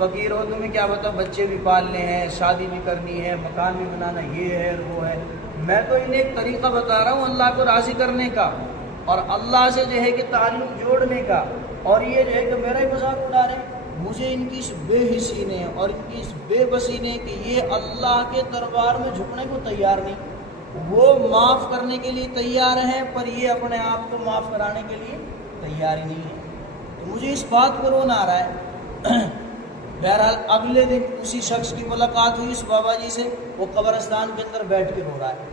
فقیر ہو، تمہیں کیا بتاؤ، بچے بھی پالنے ہیں، شادی بھی کرنی ہے، مکان بھی بنانا، یہ ہے وہ ہے۔ میں تو انہیں ایک طریقہ بتا رہا ہوں اللہ کو راضی کرنے کا اور اللہ سے جو ہے کہ تعلق جوڑنے کا، اور یہ جو ہے کہ میرا ہی مذاق اڑا رہے ہیں۔ مجھے ان کی اس بے حسی نے اور ان کی اس بے بسی نے کہ یہ اللہ کے دربار میں جھکنے کو تیار نہیں، وہ معاف کرنے کے لیے تیار ہیں پر یہ اپنے آپ کو معاف کرانے کے لیے تیار ہی نہیں ہے، تو مجھے اس بات پر رونا آ رہا ہے۔ بہرحال اگلے دن اسی شخص کی ملاقات ہوئی اس بابا جی سے، وہ قبرستان کے اندر بیٹھ کے رو رہا ہے۔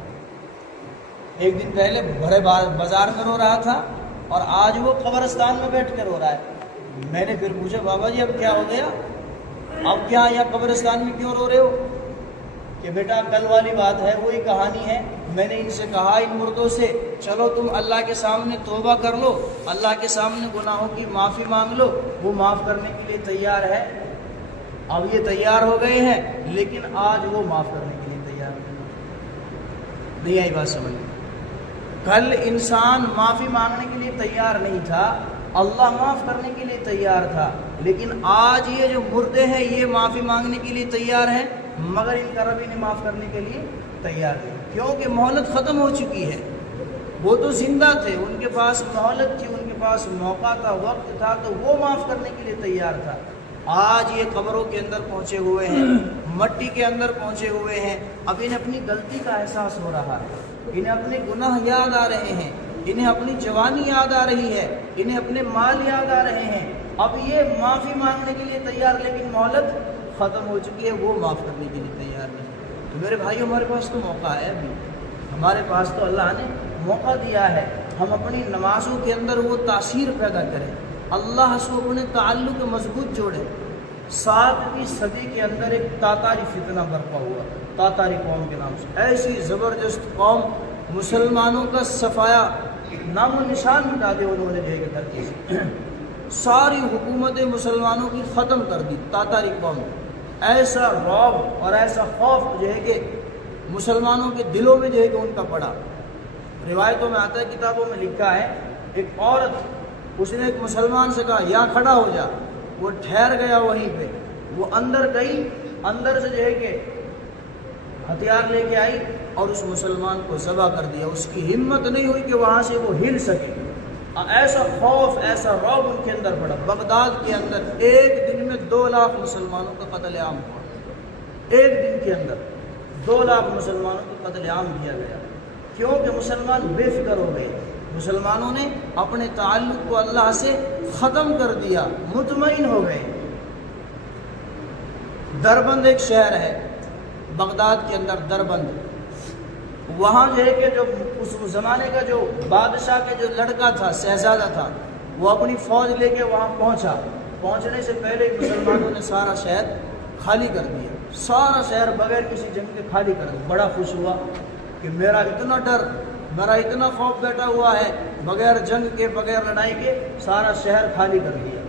ایک دن پہلے بڑے بازار میں رو رہا تھا اور آج وہ قبرستان میں بیٹھ کے رو رہا ہے۔ میں نے پھر پوچھا بابا جی اب کیا ہو گیا، اب کیا یہاں قبرستان میں کیوں رو رہے ہو؟ کہ بیٹا کل والی بات ہے، وہی کہانی ہے، میں نے ان سے کہا ان مردوں سے چلو تم اللہ کے سامنے توبہ کر لو، اللہ کے سامنے گناہوں کی معافی مانگ لو، وہ معاف کرنے کے لیے تیار ہے۔ اب یہ تیار ہو گئے ہیں لیکن آج وہ معاف کرنے کے لیے تیار نہیں آئی بات سمجھ۔ کل انسان معافی مانگنے کے لیے تیار نہیں تھا، اللہ معاف کرنے کے لیے تیار تھا، لیکن آج یہ جو مردے ہیں یہ معافی مانگنے کے لیے تیار ہیں مگر ان کا رب انہیں معاف کرنے کے لیے تیار نہیں، کیونکہ مہلت ختم ہو چکی ہے۔ وہ تو زندہ تھے، ان کے پاس مہلت تھی، ان کے پاس موقع تھا، وقت تھا، تو وہ معاف کرنے کے لیے تیار تھا۔ آج یہ قبروں کے اندر پہنچے ہوئے ہیں، مٹی کے اندر پہنچے ہوئے ہیں، اب انہیں اپنی غلطی کا احساس ہو رہا ہے، انہیں اپنے گناہ یاد آ رہے ہیں، انہیں اپنی جوانی یاد آ رہی ہے، انہیں اپنے مال یاد آ رہے ہیں۔ اب یہ معافی مانگنے کے لیے تیار لیکن مہلت ختم ہو چکی ہے، وہ معاف کرنے کے لیے تیار نہیں۔ تو میرے بھائیو ہمارے پاس تو موقع ہے، ابھی ہمارے پاس تو اللہ نے موقع دیا ہے، ہم اپنی نمازوں کے اندر وہ تاثیر پیدا کریں، اللہ سے اپنے تعلق مضبوط جوڑیں۔ 7ویں صدی کے اندر ایک تاتاری فتنہ برپا ہوا، تاتاری قوم کے نام سے، ایسی زبردست قوم، مسلمانوں کا صفایا نام و نشان مٹا دے انہوں نے، جو ہے کہ دھرتی سے ساری حکومت مسلمانوں کی ختم کر دی۔ تاتاری قوم ایسا رعب اور ایسا خوف جو ہے کہ مسلمانوں کے دلوں میں جو ہے کہ ان کا پڑا۔ روایتوں میں آتا ہے، کتابوں میں لکھا ہے، ایک عورت اس نے ایک مسلمان سے کہا یہاں کھڑا ہو جا، وہ ٹھہر گیا وہیں پہ، وہ اندر گئی، اندر سے جو ہے کہ ہتھیار لے کے آئی اور اس مسلمان کو ذبح کر دیا۔ اس کی ہمت نہیں ہوئی کہ وہاں سے وہ ہل سکے، ایسا خوف ایسا رعب ان کے اندر پڑا۔ بغداد کے اندر ایک دن میں 2 لاکھ مسلمانوں کا قتل عام ہوا، ایک دن کے اندر 2 لاکھ مسلمانوں کا قتل عام کیا گیا، کیونکہ مسلمان بے فکر ہو گئے، مسلمانوں نے اپنے تعلق کو اللہ سے ختم کر دیا، مطمئن ہو گئے۔ دربند ایک شہر ہے بغداد کے اندر، دربند، وہاں جو ہے کہ جو اس زمانے کا جو بادشاہ کا جو لڑکا تھا، شہزادہ تھا، وہ اپنی فوج لے کے وہاں پہنچا۔ پہنچنے سے پہلے مسلمانوں نے سارا شہر خالی کر دیا، سارا شہر بغیر کسی جنگ کے خالی کر دیا۔ بڑا خوش ہوا کہ میرا اتنا ڈر، میرا اتنا خوف بیٹھا ہوا ہے، بغیر جنگ کے بغیر لڑائی کے سارا شہر خالی کر دیا۔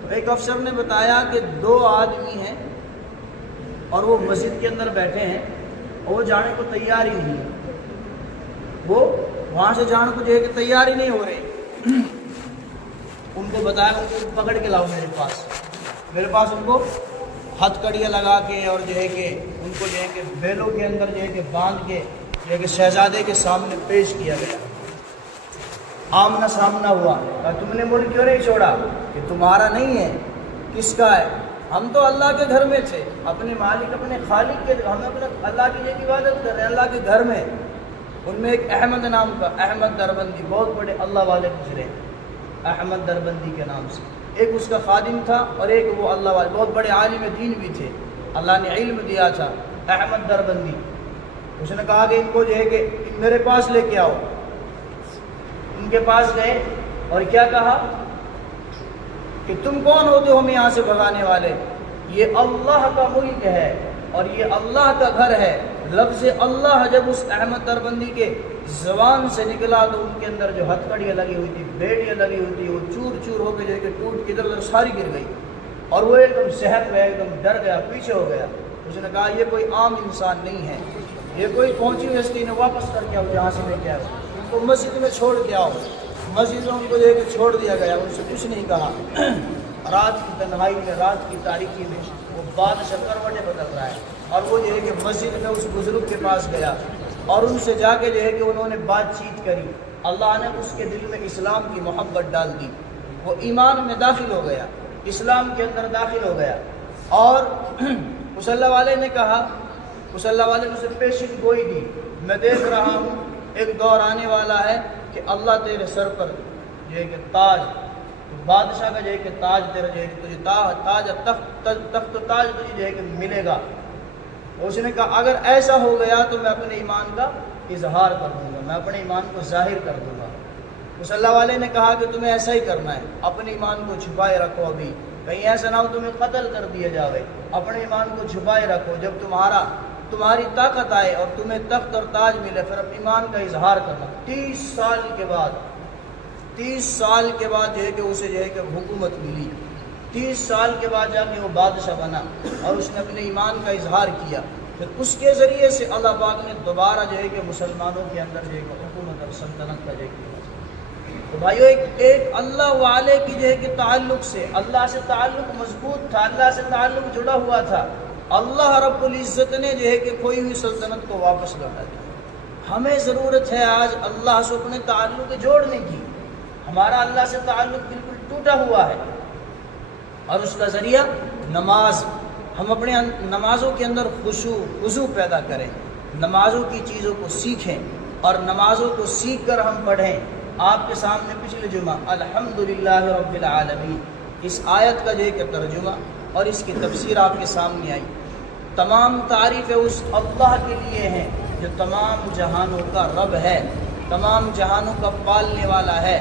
تو ایک افسر نے بتایا کہ 2 آدمی ہیں اور وہ مسجد کے اندر بیٹھے ہیں اور وہ جانے کو تیار ہی نہیں ہے، وہ وہاں سے جانے کو جو ہے کہ تیار ہی نہیں ہو رہے۔ ان کو بتایا ان کو پکڑ کے لاؤ میرے پاس ان کو ہتھ کڑیاں لگا کے اور جو ہے کہ ان کو جو ہے کہ بیلوں کے اندر جو ہے کہ باندھ کے جو ہے کہ شہزادے کے سامنے پیش کیا گیا۔ آمنا سامنا ہوا، کہا تم نے ملک کیوں نہیں چھوڑا؟ کہ تمہارا نہیں ہے، کس کا ہے؟ ہم تو اللہ کے گھر میں تھے، اپنے مالک اپنے خالق کے، ہم اپنے اللہ کی جو عبادت کر رہے ہیں، اللہ کے گھر میں۔ ان میں ایک احمد نام کا، احمد دربندی، بہت بڑے اللہ والے گزرے، احمد دربندی کے نام سے، ایک اس کا خادم تھا اور ایک وہ اللہ والے، بہت بڑے عالم دین بھی تھے، اللہ نے علم دیا تھا۔ احمد دربندی، اس نے کہا کہ ان کو جو ہے کہ میرے پاس لے کے آؤ۔ ان کے پاس گئے اور کیا کہا کہ تم کون ہوتے ہو ہمیں یہاں سے بھگانے والے؟ یہ اللہ کا ملک ہے اور یہ اللہ کا گھر ہے۔ لفظ اللہ جب اس احمد دربندی کے زبان سے نکلا تو ان کے اندر جو ہتھ کڑیاں لگی ہوئی تھی، بیڑیاں لگی ہوئی تھی، وہ چور چور ہو کے جو ہے کہ ٹوٹ کے ادھر ادھر ساری گر گئی اور وہ ایک دم صحت میں ایک دم ڈر گیا، پیچھے ہو گیا۔ اس نے کہا یہ کوئی عام انسان نہیں ہے، یہ کوئی پہنچی ہوئی ہستی نے، واپس کر کے آؤ جہاں سے لے کے آؤ، ان کو مسجد میں چھوڑ کے آؤ۔ مسجد میں ان کو لے کے چھوڑ دیا گیا، ان سے کچھ نہیں کہا۔ رات کی تنہائی میں، رات کی تاریکی میں وہ بادشاہ کروٹیں بدل رہا ہے، اور وہ جو ہے کہ مسجد میں اس بزرگ کے پاس گیا اور ان سے جا کے جو ہے کہ انہوں نے بات چیت کری۔ اللہ نے اس کے دل میں اسلام کی محبت ڈال دی، وہ ایمان میں داخل ہو گیا، اسلام کے اندر داخل ہو گیا۔ اور اس اللہ والے نے کہا، اس اللہ والے نے اسے پیشن گوئی دی، میں دیکھ رہا ہوں ایک دور آنے والا ہے کہ اللہ تیرے سر پر جو ہے کہ تاج، تو بادشاہ کا جو ہے کہ تاج تیرا جو ہے کہ تجھے تاج تخت و تاج تجھے جو ہے کہ ملے گا۔ اس نے کہا اگر ایسا ہو گیا تو میں اپنے ایمان کا اظہار کر دوں گا، میں اپنے ایمان کو ظاہر کر دوں گا۔ اس اللہ والے نے کہا کہ تمہیں ایسا ہی کرنا ہے، اپنے ایمان کو چھپائے رکھو، ابھی کہیں ایسا نہ ہو تمہیں قتل کر دیا جاوے، اپنے ایمان کو چھپائے رکھو، جب تمہاری طاقت آئے اور تمہیں تخت اور تاج ملے پھر اپنے ایمان کا اظہار کرنا۔ 30 سال کے بعد جو ہے کہ اسے جو ہے کہ حکومت ملی، 30 سال کے بعد جا کے وہ بادشاہ بنا اور اس نے اپنے ایمان کا اظہار کیا، پھر اس کے ذریعے سے اللہ پاک نے دوبارہ جو ہے کہ مسلمانوں کے اندر جو ہے کہ حکومت اور سلطنت کا جو ہے کہ تو بھائیو ایک اللہ والے کی جو ہے کہ تعلق سے، اللہ سے تعلق مضبوط تھا، اللہ سے تعلق جڑا ہوا تھا، اللہ رب العزت نے جو ہے کہ کھوئی ہوئی سلطنت کو واپس لوٹا دیا۔ ہمیں ضرورت ہے آج اللہ سے اپنے تعلق جوڑنے کی، ہمارا اللہ سے تعلق بالکل ٹوٹا ہوا ہے، اور اس کا ذریعہ نماز، ہم اپنے نمازوں کے اندر خضوع پیدا کریں، نمازوں کی چیزوں کو سیکھیں اور نمازوں کو سیکھ کر ہم پڑھیں۔ آپ کے سامنے پچھلے جمعہ الحمدللہ رب العالمین اس آیت کا جو ہے کہ ترجمہ اور اس کی تفسیر آپ کے سامنے آئی۔ تمام تعریفیں اس اللہ کے لیے ہیں جو تمام جہانوں کا رب ہے، تمام جہانوں کا پالنے والا ہے۔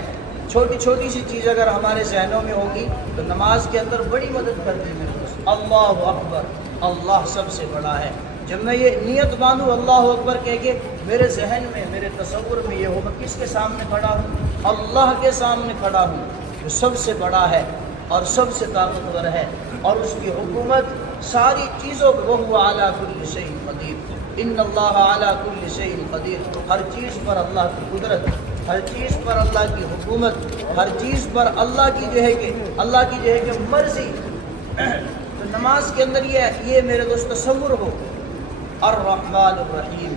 چھوٹی چھوٹی سی چیز اگر ہمارے ذہنوں میں ہوگی تو نماز کے اندر بڑی مدد کرتی ہے میرے دوست۔ اللہ اکبر، اللہ سب سے بڑا ہے۔ جب میں یہ نیت باندھوں اللہ اکبر کہہ کے، میرے ذہن میں، میرے تصور میں یہ ہو میں کس کے سامنے کھڑا ہوں؟ اللہ کے سامنے کھڑا ہوں جو سب سے بڑا ہے اور سب سے طاقتور ہے، اور اس کی حکومت ساری چیزوں پہ، وَهُوَ عَلَى كُلِّ شَيْءٍ قَدِيرٌ، إِنَّ اللَّهَ عَلَى كُلِّ شَيْءٍ قَدِيرٌ۔ ہر چیز پر اللہ کی قدرت، ہر چیز پر اللہ کی حکومت، ہر چیز پر اللہ کی جو ہے کہ مرضی۔ تو نماز کے اندر یہ میرے دوست تصور ہو، الرحمن الرحیم،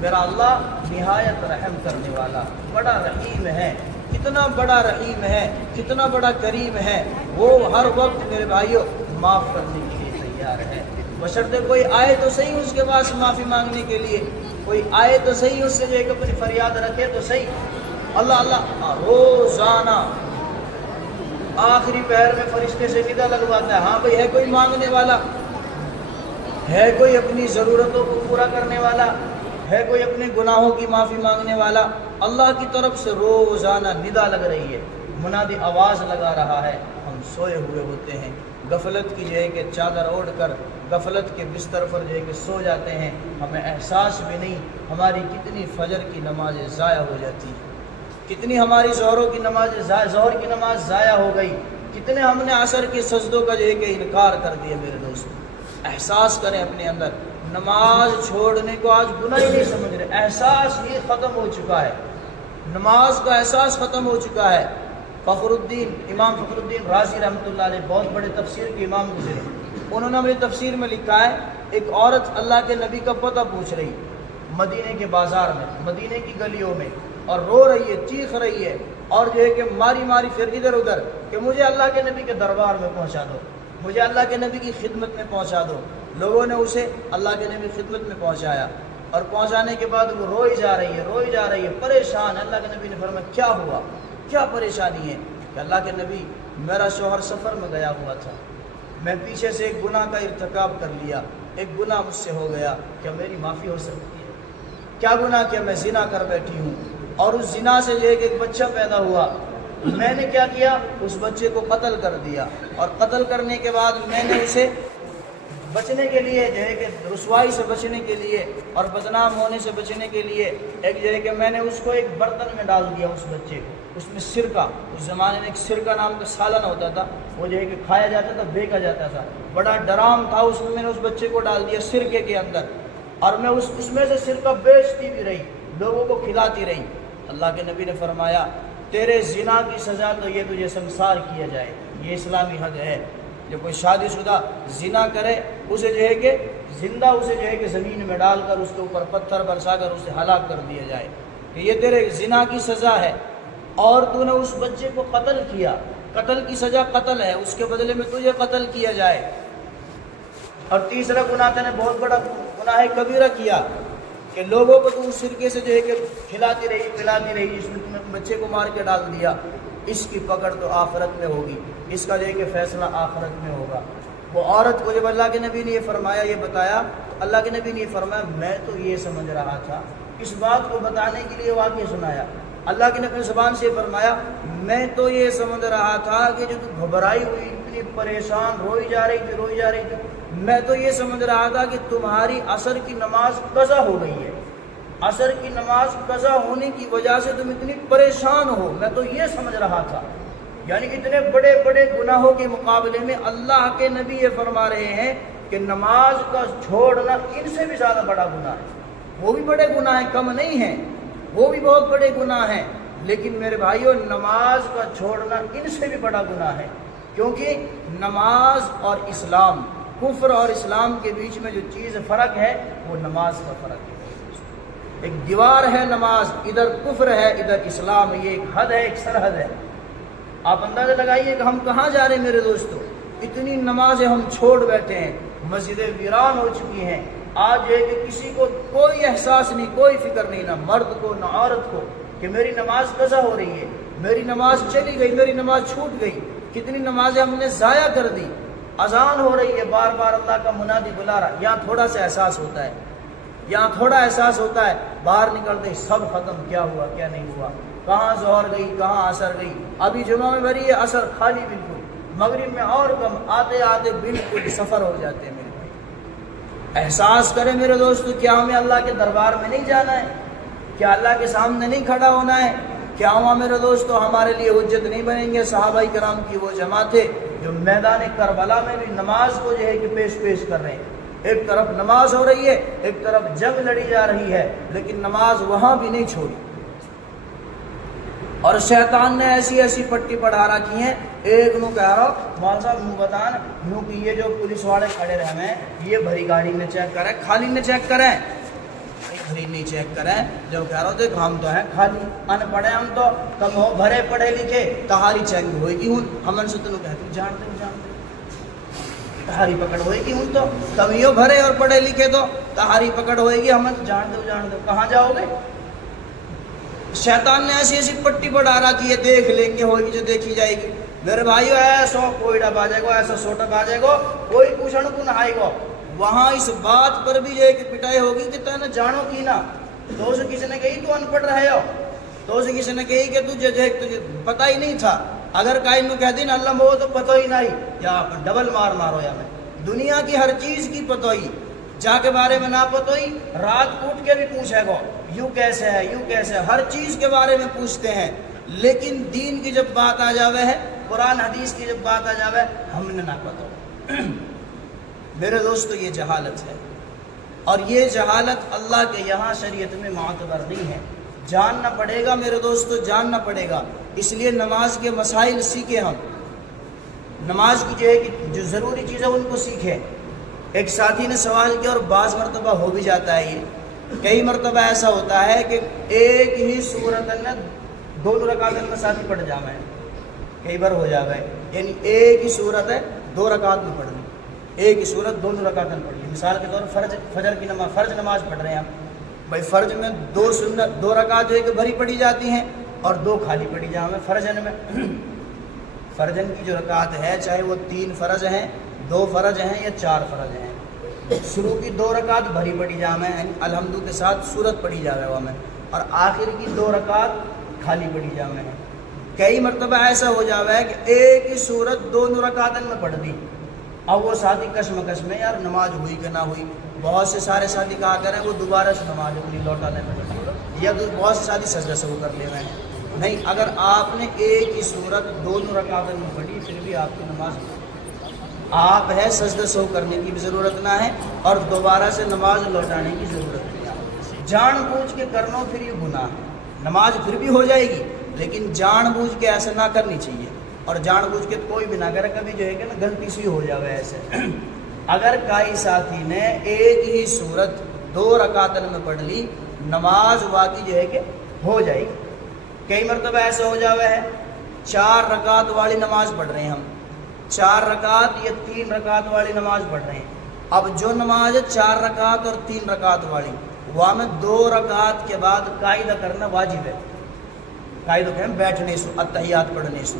میرا اللہ نہایت رحم کرنے والا، بڑا رحیم ہے۔ کتنا بڑا رحیم ہے، کتنا بڑا کریم ہے، وہ ہر وقت میرے بھائیوں معاف کرنے کے لیے تیار ہے، بشرطے کوئی آئے تو صحیح اس کے پاس معافی مانگنے کے لیے، کوئی آئے تو صحیح اس سے جو ہے کہ اپنی فریاد رکھے تو صحیح۔ اللہ روزانہ آخری پہر میں فرشتے سے ندا لگواتا ہے، ہاں بھئی ہے کوئی مانگنے والا، ہے کوئی اپنی ضرورتوں کو پورا کرنے والا، ہے کوئی اپنے گناہوں کی معافی مانگنے والا۔ اللہ کی طرف سے روزانہ ندا لگ رہی ہے، منادی آواز لگا رہا ہے۔ ہم سوئے ہوئے ہوتے ہیں، غفلت کی جو ہے کہ چادر اوڑھ کر غفلت کے بستر پر جو ہے کہ سو جاتے ہیں، ہمیں احساس بھی نہیں ہماری کتنی فجر کی نمازیں ضائع ہو جاتی ہیں، کتنی ہماری ظہر کی نماز ضائع ہو گئی، کتنے ہم نے عصر کے سجدوں کا جو ہے کہ انکار کر دیا۔ میرے دوست احساس کریں اپنے اندر، نماز چھوڑنے کو آج گناہ ہی نہیں سمجھ رہے، احساس ہی ختم ہو چکا ہے، نماز کا احساس ختم ہو چکا ہے۔ امام فخر الدین رازی رحمۃ اللہ علیہ بہت بڑے تفسیر کے امام گزرے، انہوں نے اپنی تفسیر میں لکھا ہے، ایک عورت اللہ کے نبی کا پتہ پوچھ رہی مدینے کے بازار میں، مدینے کی گلیوں میں، اور رو رہی ہے، چیخ رہی ہے، اور جو ہے کہ ماری پھر ادھر ادھر کہ مجھے اللہ کے نبی کے دربار میں پہنچا دو، مجھے اللہ کے نبی کی خدمت میں پہنچا دو۔ لوگوں نے اسے اللہ کے نبی کی خدمت میں پہنچایا، اور پہنچانے کے بعد وہ روئی جا رہی ہے، پریشان ہے۔ اللہ کے نبی نے فرمایا کیا ہوا، کیا پریشانی ہے؟ کہ اللہ کے نبی میرا شوہر سفر میں گیا ہوا تھا، میں پیچھے سے ایک گناہ کا ارتکاب کر لیا، ایک گناہ مجھ سے ہو گیا، کیا میری معافی ہو سکتی ہے؟ کیا گناہ کیا؟ میں زنا کر بیٹھی ہوں، اور اس زنا سے جو ہے کہ ایک بچہ پیدا ہوا، میں نے کیا کیا؟ اس بچے کو قتل کر دیا، اور قتل کرنے کے بعد میں نے اسے بچنے کے لیے جو ہے کہ رسوائی سے بچنے کے لیے اور بدنام ہونے سے بچنے کے لیے ایک جو ہے کہ میں نے اس کو ایک برتن میں ڈال دیا، اس بچے کو، اس میں سرکہ، اس زمانے میں ایک سرکہ نام کا سالن ہوتا تھا، وہ جو ہے کہ کھایا جاتا تھا، بیکا جاتا تھا، بڑا ڈرام تھا، اس میں نے اس بچے کو ڈال دیا سرکے کے اندر، اور میں اس میں سے سرکہ بیچتی بھی رہی، لوگوں کو کھلاتی رہی۔ اللہ کے نبی نے فرمایا تیرے زنا کی سزا تو یہ تجھے سنسار کیا جائے، یہ اسلامی حد ہے۔ جو کوئی شادی شدہ زنا کرے اسے جو ہے کہ زندہ اسے جو ہے کہ زمین میں ڈال کر اس کے اوپر پتھر برسا کر اسے ہلاک کر دیا جائے کہ یہ تیرے زنا کی سزا ہے، اور تو نے اس بچے کو قتل کیا، قتل کی سزا قتل ہے، اس کے بدلے میں تجھے قتل کیا جائے۔ اور تیسرا گناہ تو نے بہت بڑا گناہ کبیرہ کیا کہ لوگوں کو تو اس سرکے سے جو ہے کہ کھلاتی رہی پلاتی رہی، اس نے بچے کو مار کے ڈال دیا، اس کی پکڑ تو آخرت میں ہوگی، اس کا جو ہے کہ فیصلہ آخرت میں ہوگا۔ وہ عورت کو جب اللہ کے نبی نے یہ فرمایا، یہ بتایا، تو اللہ کے نبی نے یہ فرمایا میں تو یہ سمجھ رہا تھا، اس بات کو بتانے کے لیے واقعہ سنایا۔ اللہ کے نبی زبان سے فرمایا میں تو یہ سمجھ رہا تھا کہ جو تو گھبرائی ہوئی، اتنی پریشان، روئی جا رہی تھی، میں تو یہ سمجھ رہا تھا کہ تمہاری عصر کی نماز قضا ہو گئی ہے، عصر کی نماز قضا ہونے کی وجہ سے تم اتنی پریشان ہو، میں تو یہ سمجھ رہا تھا۔ یعنی اتنے بڑے بڑے گناہوں کے مقابلے میں اللہ کے نبی یہ فرما رہے ہیں کہ نماز کا چھوڑنا ان سے بھی زیادہ بڑا گناہ ہے۔ وہ بھی بڑے گناہ ہیں، کم نہیں ہیں، وہ بھی بہت بڑے گناہ ہیں، لیکن میرے بھائیوں نماز کا چھوڑنا ان سے بھی بڑا گناہ ہے، کیونکہ نماز اور اسلام، کفر اور اسلام کے بیچ میں جو چیز فرق ہے وہ نماز کا فرق ہے۔ ایک دیوار ہے نماز، ادھر کفر ہے ادھر اسلام ہے، یہ ایک حد ہے، ایک سرحد ہے۔ آپ اندازہ لگائیے کہ ہم کہاں جا رہے ہیں میرے دوستو، اتنی نمازیں ہم چھوڑ بیٹھے ہیں، مسجدیں ویران ہو چکی ہیں، آج ہے کہ کسی کو کوئی احساس نہیں، کوئی فکر نہیں، نہ مرد کو نہ عورت کو، کہ میری نماز قضا ہو رہی ہے، میری نماز چلی گئی، میری نماز چھوٹ گئی، کتنی نمازیں ہم نے ضائع کر دی۔ اذان ہو رہی ہے، بار بار اللہ کا منادی بلا رہا، یہاں تھوڑا سا احساس ہوتا ہے، یہاں تھوڑا احساس ہوتا ہے، باہر نکلتے سب ختم، کیا ہوا کیا نہیں ہوا، کہاں ظہر گئی کہاں عصر گئی، ابھی جمعہ میں بھری ہے، عصر خالی بالکل، مغرب میں اور کم، آتے آتے بالکل سفر ہو جاتے ہیں۔ میرے بھائی احساس کریں میرے دوستو، کیا ہمیں اللہ کے دربار میں نہیں جانا ہے؟ کیا اللہ کے سامنے نہیں کھڑا ہونا ہے؟ کیا ہوا میرے دوستو ہمارے لیے حجت نہیں بنیں گے صحابہ کرام کی وہ جماعت تھے جو میدان کربلا میں بھی نماز کو جو ہے کہ پیش کر رہے ہیں؟ ایک طرف نماز ہو رہی ہے، ایک طرف جنگ لڑی جا رہی ہے، لیکن نماز وہاں بھی نہیں چھوڑی، اور شیطان نے ایسی ایسی پٹی پڑھا رکھی ہیں۔ ایک نو کہہ رہا مول صاحب نو بتان نو کہ یہ جو پولیس والے کھڑے رہے ہیں یہ بھری گاڑی میں چیک کریں، خالی میں چیک کریں، بھری نہیں چیک کریں، جب کہہ رہا دیکھ ہم تو ہیں خالی ان پڑھے، ہم تو کم ہو بھرے پڑھے لکھے، تہاری چیک ہوئے گی ہوں ہمن سے تنو کہتے جانتے تہاری پکڑ ہوئے گی ہوں تو کمیوں بھرے اور پڑھے لکھے تو تہاری پکڑ ہوئے گی، ہمن جان دو کہاں جاؤ گے؟ شیطان نے ایسی ایسی پٹی بڑھا رکھی ہے، دیکھ لیں گے ہوگی جو دیکھی جائے گی۔ میرے بھائیو ایسا کوئی ڈب آ جائے گا، ایسا سوٹا آ جائے گا، کوئی پوچھن کو نہ آئے گا، وہاں اس بات پر بھی یہ کہ پٹائی ہوگی کہ تو نے جانو کی نا، تو اسے کسی نے کہی تو ان پڑھ رہے ہو، تو اسے کسی نے کہی کہ تجھے پتہ ہی نہیں تھا، اگر کائن میں کہہ دین اللہ مو تو پتہ ہی نہیں، یا ڈبل مارو یا میں دنیا کی ہر چیز کی پتہ ہی، جا کے بارے میں نہ پتہ ہی، رات اٹھ کے بھی پوچھے گا یوں کیسے ہے یوں کیسے ہے، ہر چیز کے بارے میں پوچھتے ہیں، لیکن دین کی جب بات آ جاوے ہے، قرآن حدیث کی جب بات آ جاوے ہم نے نہ پتہ۔ میرے دوستو یہ جہالت ہے، اور یہ جہالت اللہ کے یہاں شریعت میں معتبر نہیں ہے، جاننا پڑے گا میرے دوستو، جاننا پڑے گا۔ اس لیے نماز کے مسائل سیکھیں، ہم نماز کی جو ہے کہ جو ضروری چیزیں ان کو سیکھیں۔ ایک ساتھی نے سوال کیا اور بعض مرتبہ ہو بھی جاتا ہے، یہ کئی مرتبہ ایسا ہوتا ہے کہ ایک ہی صورت میں دو رکعت میں ساتھی پڑھ جانا ہے، کئی بار ہو جاتا ہے، یعنی ایک ہی صورت ہے 2 رکعت میں پڑھنی، ایک ہی صورت 2 رکعت میں پڑھنی۔ مثال کے طور پر فجر کی نماز، فرض نماز پڑھ رہے ہیں ہم، بھائی فرض میں 2 رکعت جو ہے کہ بھری پڑھی جاتی ہیں اور 2 خالی پڑھی جاؤں میں فرضن میں۔ فرضن کی جو رکعت ہے چاہے وہ 3 فرض ہیں، 2 فرض ہیں یا 4 فرض ہیں، شروع کی 2 رکعت بھری پڑھی جاؤں میں، یعنی الحمد کے ساتھ سورت پڑھی جاوے ہوا میں، اور آخر کی 2 رکعت خالی پڑھی جاوے ہیں۔ کئی مرتبہ ایسا ہو جاوے ہے کہ ایک ہی سورت 2 رکعتن میں پڑھ دی، اب وہ ساتھی کشمکش میں یار نماز ہوئی کہ نہ ہوئی، بہت سے سارے ساتھی کہا کریں وہ دوبارہ سے نماز اپنی لوٹا لیں، یا بہت سے ساتھی سجدہ سہو کر لے رہے ہیں۔ نہیں، اگر آپ نے ایک ہی صورت 2 رکعتن میں پڑھی پھر بھی آپ کی نماز آپ ہے، سجدہ سہو کرنے کی بھی ضرورت نہ ہے اور دوبارہ سے نماز لوٹانے کی ضرورت نہیں ہے۔ جان بوجھ کے کرنا پھر یہ گناہ ہے، نماز پھر بھی ہو جائے گی لیکن جان بوجھ کے ایسا نہ کرنی چاہیے۔ اور جان بوجھ کے کوئی بھی نہ کرے، کبھی جو ہے کہ نا غلطی سی ہو جاوے ایسے اگر کئی ساتھی نے ایک ہی صورت 2 رکعتن میں پڑھ لی، نماز واقعی جو ہے کہ ہو جائے گی۔ کئی مرتبہ ایسا ہو جاوے ہے 4 رکعت والی نماز پڑھ رہے ہیں ہم، 4 رکعت یا 3 رکعت والی نماز پڑھ رہے ہیں۔ اب جو نماز ہے 4 رکعت اور 3 رکعت والی، وہاں میں 2 رکعت کے بعد قاعدہ کرنا واجب ہے۔ قاعدہ کہ بیٹھنے سے اتحیات پڑھنے سے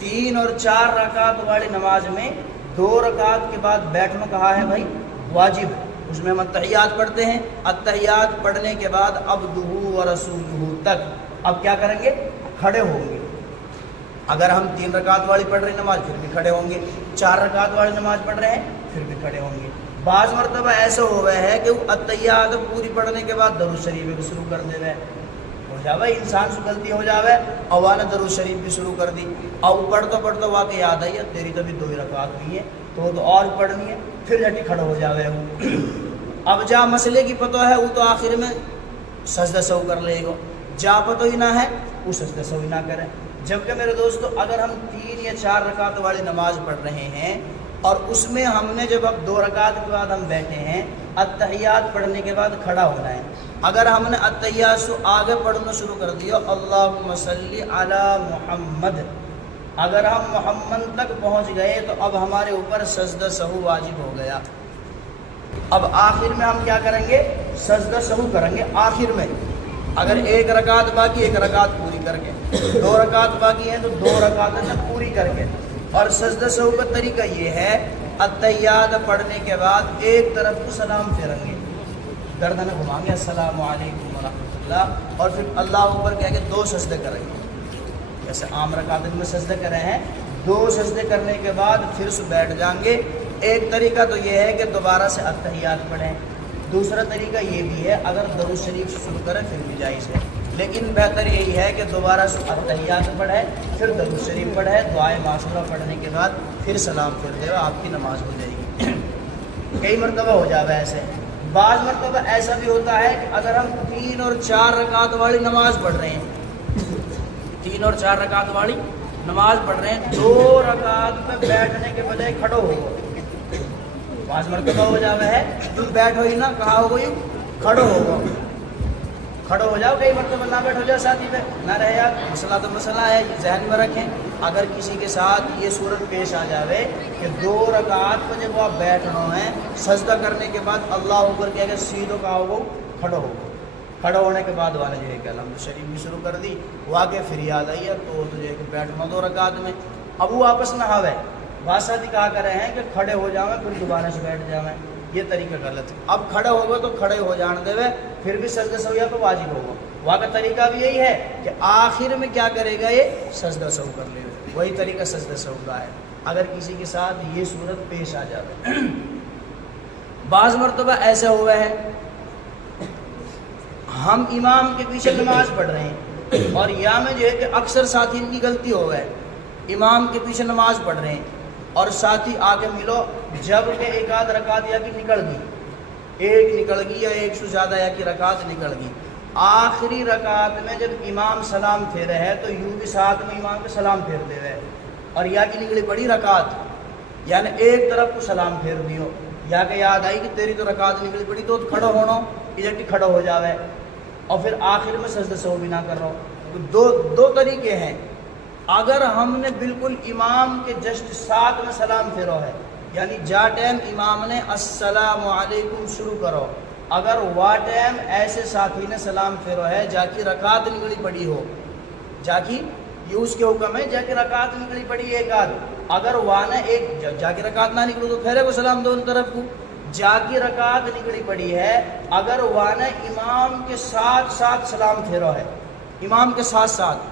3 اور 4 رکعت والی نماز میں 2 رکعت کے بعد بیٹھنا کہا ہے بھائی واجب ہے، اس میں ہم اتحیات پڑھتے ہیں۔ اتحیات پڑھنے کے بعد عبدہ و رسولہ تک اب کیا کریں گے؟ کھڑے ہوں گے۔ اگر ہم 3 رکعت والی پڑھ رہے ہیں نماز پھر بھی کھڑے ہوں گے، 4 رکعت والی نماز پڑھ رہے ہیں پھر بھی کھڑے ہوں گے۔ بعض مرتبہ ایسا ہوا ہے کہ وہ اتحیات پوری پڑھنے کے بعد درود شریف بھی شروع کر دے رہے ہو جاوے، انسان سے غلطی ہو جاوے اور وہ نے درود شریف بھی شروع کر دی، اور پڑھتا پڑھتا واقعی یاد آئی ہے تیری تو بھی 2 ہی رکعت ہوئی ہے تو اور پڑھنی ہے، پھر جٹی کھڑا ہو جاوے وہ اب جا مسئلے کی پتہ ہے وہ تو آخر میں سجدہ سہو کر لے گا، جا پتہ ہی نہ ہے وہ سجدہ سہو ہی نہ کرے۔ جبکہ میرے دوستو اگر ہم 3 یا 4 رکعت والی نماز پڑھ رہے ہیں اور اس میں ہم نے جب اب 2 رکعت کے بعد ہم بیٹھے ہیں، اتحیات پڑھنے کے بعد کھڑا ہونا ہے۔ اگر ہم نے اتحیات سے آگے پڑھنا شروع کر دیا اللہم صلی علی محمد، اگر ہم محمد تک پہنچ گئے تو اب ہمارے اوپر سجدہ سہو واجب ہو گیا۔ اب آخر میں ہم کیا کریں گے؟ سجدہ سہو کریں گے آخر میں۔ اگر 1 رکعت باقی 1 رکعت پوری کر کے، 2 رکعت باقی ہیں تو 2 رکعتیں پوری کر کے۔ اور سجدہ سہو کا طریقہ یہ ہے اتحیات پڑھنے کے بعد ایک طرف کو سلام پھیریں گے، گردن گھمائیں گے السلام علیکم ورحمۃ اللہ، اور پھر اللہ اوپر کہہ کے 2 سجدے کریں گے، جیسے عام رکعت میں سجدے کرے ہیں 2 سجدے کرنے کے بعد پھر سے بیٹھ جائیں گے۔ ایک طریقہ تو یہ ہے کہ دوبارہ سے اتحیات پڑھیں، دوسرا طریقہ یہ بھی ہے اگر درود شریف سے شروع کریں پھر بھی جائز ہے، لیکن بہتر یہی ہے کہ دوبارہ سے اتحیات پڑھے پھر درود شریف پڑھے، دعائے معصورہ پڑھنے کے بعد پھر سلام پھر دے، آپ کی نماز ہو جائے گی۔ کئی مرتبہ ہو جاوے ایسے، بعض مرتبہ ایسا بھی ہوتا ہے کہ اگر ہم 3 اور 4 رکعت والی نماز پڑھ رہے ہیں، 3 اور 4 رکعت والی نماز پڑھ رہے ہیں، 2 رکعت پہ بیٹھنے کے بجائے کھڑو ہو گئے، بعض مرتبہ ہو جاوے ہے تم بیٹھو ہی نہ، کہا ہو گئی کھڑو ہو گو، کھڑو ہو جاؤ، کئی مرتبہ نہ بیٹھو جاؤ ساتھی پہ نہ رہے یار، مسئلہ تو مسئلہ ہے، ذہن میں رکھیں۔ اگر کسی کے ساتھ یہ صورت پیش آ جاوے کہ 2 رکعت پہ جب آپ بیٹھنا ہے سجدہ کرنے کے بعد اللہ اوپر کہہ کے سیدھو کہا ہو کھڑو ہو، کھڑا ہونے کے بعد والا جو ہے کہ الحمد شریف بھی شروع کر دی، واقع پھر یاد آئی ہے تو جو ہے کہ بیٹھنا 2 رکعت میں، اب وہ آپس نہ آوے، واسطی کہا کر رہے ہیں کہ کھڑے ہو جاویں پھر دوبارہ سے بیٹھ جاویں، یہ طریقہ غلط ہے۔ اب کھڑے ہو گئے تو کھڑے ہو جان دے وے، پھر بھی سجدہ سہو پہ واجب ہوگا، وہاں کا طریقہ بھی یہی ہے کہ آخر میں کیا کرے گا یہ سجدہ سہو کر لے، وہی طریقہ سجدہ سہو کا ہے اگر کسی کے ساتھ یہ صورت پیش آ جائے۔ بعض مرتبہ ایسا ہوا ہے ہم امام کے پیچھے نماز پڑھ رہے ہیں اور یا میں جو ہے کہ اکثر ساتھی ان کی غلطی ہو گئے، امام کے پیچھے نماز پڑھ رہے ہیں اور ساتھی آگے ملو جب کہ 1 آدھ رکعت یا کی نکل گئی، 1 نکل گئی یا 1 سے زیادہ یا کی رکعت نکل گئی، آخری رکعت میں جب امام سلام پھیرے ہے تو یوں بھی ساتھ میں امام کے سلام پھیر دے رہے اور یا کی نکلی پڑی رکعت، یعنی ایک طرف کو سلام پھیر دیو، یا کہ یاد آئی کہ تیری تو رکعت نکلی پڑی تو کھڑا ہونا، اجٹی کھڑا ہو جاوے اور پھر آخر میں سجدہ سہو بھی نہ کر رہا ہو۔ دو طریقے ہیں، اگر ہم نے بالکل امام کے جسٹ ساتھ میں سلام پھیرو ہے، یعنی جا ٹائم امام نے السلام علیکم شروع کرو، اگر وا ٹائم ایسے ساتھی نے سلام پھیرو ہے جا کی رکعت نکلی پڑی ہو، جا کی یہ اس کے حکم ہے، جا کی رکعت نکلی پڑی 1 آدھ، اگر وا نے ایک جا کی رکعت نہ نکلو تو پھیرے کو سلام دونوں طرف کو، جا کی رکعت نکلی پڑی ہے اگر وا نے امام کے ساتھ ساتھ سلام پھیرو ہے، امام کے ساتھ ساتھ،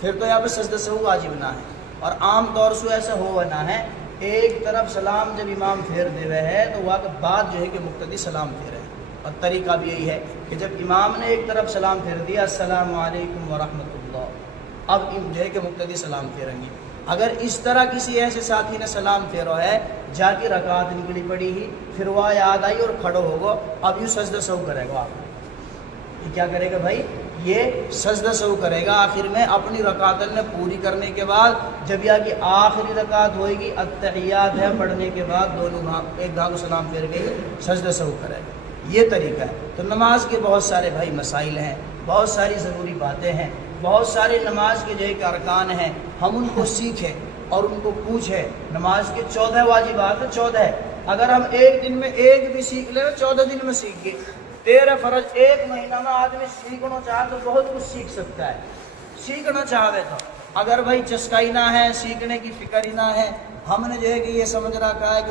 پھر تو یہاں پہ سجدہ سہو واجب نہ ہے، اور عام طور سے ایسا ہوا نہ ہے، ایک طرف سلام جب امام پھیر دے ہوئے ہے تو وہاں کے بعد جو ہے کہ مقتدی سلام پھیرے، اور طریقہ بھی یہی ہے کہ جب امام نے ایک طرف سلام پھیر دیا السلام علیکم ورحمۃ اللہ، اب جو ہے کہ مقتدی سلام پھیریں گے۔ اگر اس طرح کسی ایسے ساتھی نے سلام پھیرو ہے جا کی رکعت نکلی پڑی ہی، پھر وہ یاد آئی اور کھڑو ہوگا، اب یوں سجدہ سہو کرے گا، آپ یہ کیا کرے گا بھائی، یہ سجدہ سہو کرے گا آخر میں اپنی رکعت نے پوری کرنے کے بعد. جب یہ کہ آخری رکعت ہوئے گی التحیات ہے پڑھنے کے بعد دونوں ایک دھاگو سلام پھیر کے سجدہ سہو کرے گا. یہ طریقہ ہے. تو نماز کے بہت سارے بھائی مسائل ہیں, بہت ساری ضروری باتیں ہیں, بہت سارے نماز کے جو ایک ارکان ہیں, ہم ان کو سیکھیں اور ان کو پوچھیں. نماز کے 14 واجبات 14 ہے. اگر ہم ایک دن میں ایک بھی سیکھ لیں 14 دن میں سیکھ گئے. 13 فرض ایک مہینہ میں آدمی سیکھنا چاہے تو بہت کچھ سیکھ سکتا ہے, سیکھنا چاہے تو. اگر بھائی چسکا ہی نہ ہے, سیکھنے کی فکر ہی نہ ہے, ہم نے جو ہے کہ یہ سمجھ رکھا ہے کہ